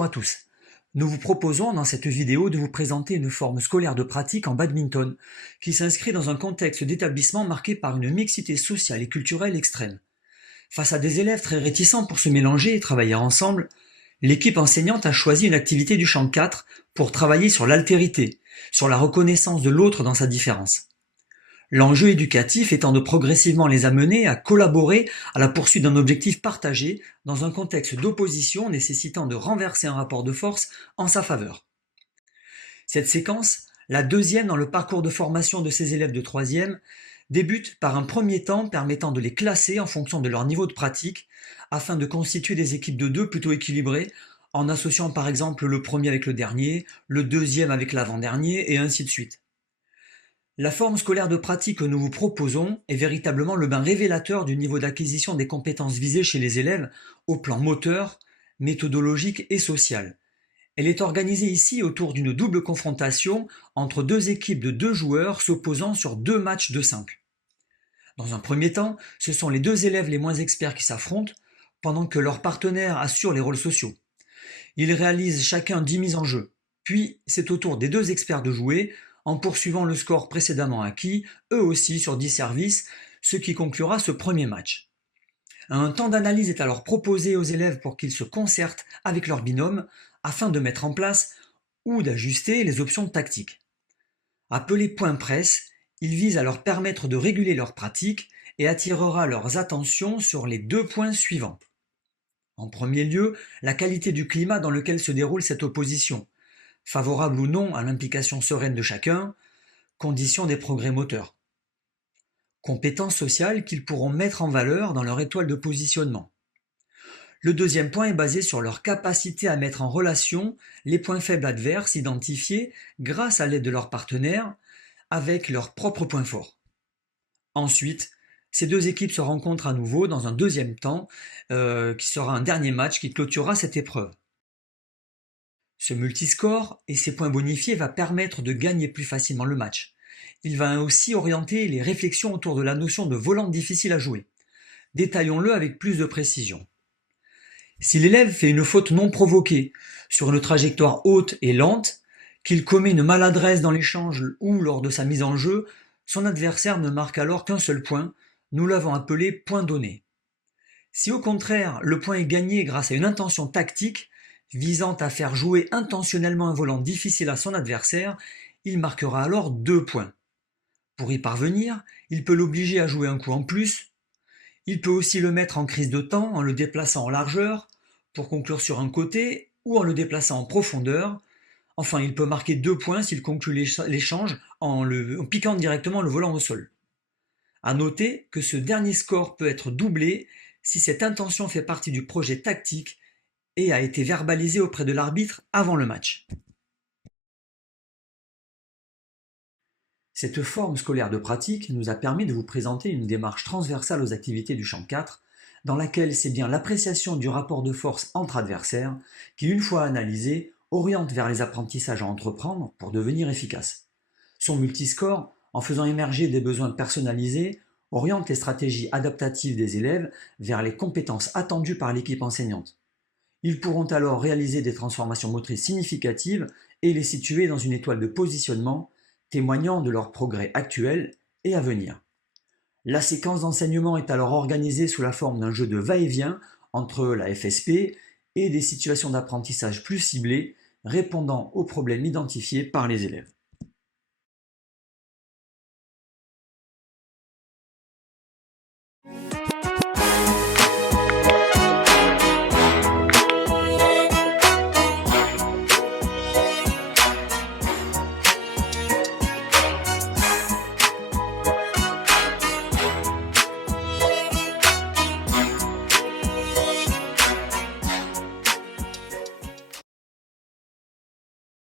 Bonjour à tous. Nous vous proposons dans cette vidéo de vous présenter une forme scolaire de pratique en badminton qui s'inscrit dans un contexte d'établissement marqué par une mixité sociale et culturelle extrême. Face à des élèves très réticents pour se mélanger et travailler ensemble, l'équipe enseignante a choisi une activité du champ 4 pour travailler sur l'altérité, sur la reconnaissance de l'autre dans sa différence. L'enjeu éducatif étant de progressivement les amener à collaborer à la poursuite d'un objectif partagé dans un contexte d'opposition nécessitant de renverser un rapport de force en sa faveur. Cette séquence, la deuxième dans le parcours de formation de ces élèves de 3e, débute par un premier temps permettant de les classer en fonction de leur niveau de pratique afin de constituer des équipes de 2 plutôt équilibrées en associant par exemple le premier avec le dernier, le deuxième avec l'avant-dernier et ainsi de suite. La forme scolaire de pratique que nous vous proposons est véritablement le bain révélateur du niveau d'acquisition des compétences visées chez les élèves au plan moteur, méthodologique et social. Elle est organisée ici autour d'une double confrontation entre 2 équipes de 2 joueurs s'opposant sur 2 matchs de simple. Dans un premier temps, ce sont les 2 élèves les moins experts qui s'affrontent, pendant que leurs partenaires assurent les rôles sociaux. Ils réalisent chacun 10 mises en jeu, puis c'est au tour des 2 experts de jouer, en poursuivant le score précédemment acquis, eux aussi sur 10 services, ce qui conclura ce premier match. Un temps d'analyse est alors proposé aux élèves pour qu'ils se concertent avec leur binôme afin de mettre en place ou d'ajuster les options tactiques. Appelé point presse, il vise à leur permettre de réguler leur pratique et attirera leurs attentions sur les 2 points suivants. En premier lieu, la qualité du climat dans lequel se déroule cette opposition, favorable ou non à l'implication sereine de chacun, condition des progrès moteurs. Compétences sociales qu'ils pourront mettre en valeur dans leur étoile de positionnement. Le deuxième point est basé sur leur capacité à mettre en relation les points faibles adverses identifiés grâce à l'aide de leurs partenaires avec leurs propres points forts. Ensuite, ces 2 équipes se rencontrent à nouveau dans un deuxième temps qui sera un dernier match qui clôturera cette épreuve. Ce multiscore et ses points bonifiés va permettre de gagner plus facilement le match. Il va aussi orienter les réflexions autour de la notion de volant difficile à jouer. Détaillons-le avec plus de précision. Si l'élève fait une faute non provoquée sur une trajectoire haute et lente, qu'il commet une maladresse dans l'échange ou lors de sa mise en jeu, son adversaire ne marque alors qu'un seul point, nous l'avons appelé point donné. Si au contraire le point est gagné grâce à une intention tactique, visant à faire jouer intentionnellement un volant difficile à son adversaire, il marquera alors 2 points. Pour y parvenir, il peut l'obliger à jouer un coup en plus. Il peut aussi le mettre en crise de temps en le déplaçant en largeur, pour conclure sur un côté, ou en le déplaçant en profondeur. Enfin, il peut marquer 2 points s'il conclut l'échange en piquant directement le volant au sol. À noter que ce dernier score peut être doublé si cette intention fait partie du projet tactique et a été verbalisé auprès de l'arbitre avant le match. Cette forme scolaire de pratique nous a permis de vous présenter une démarche transversale aux activités du champ 4, dans laquelle c'est bien l'appréciation du rapport de force entre adversaires qui, une fois analysé, oriente vers les apprentissages à entreprendre pour devenir efficace. Son multiscore, en faisant émerger des besoins personnalisés, oriente les stratégies adaptatives des élèves vers les compétences attendues par l'équipe enseignante. Ils pourront alors réaliser des transformations motrices significatives et les situer dans une étoile de positionnement, témoignant de leurs progrès actuels et à venir. La séquence d'enseignement est alors organisée sous la forme d'un jeu de va-et-vient entre la FSP et des situations d'apprentissage plus ciblées, répondant aux problèmes identifiés par les élèves.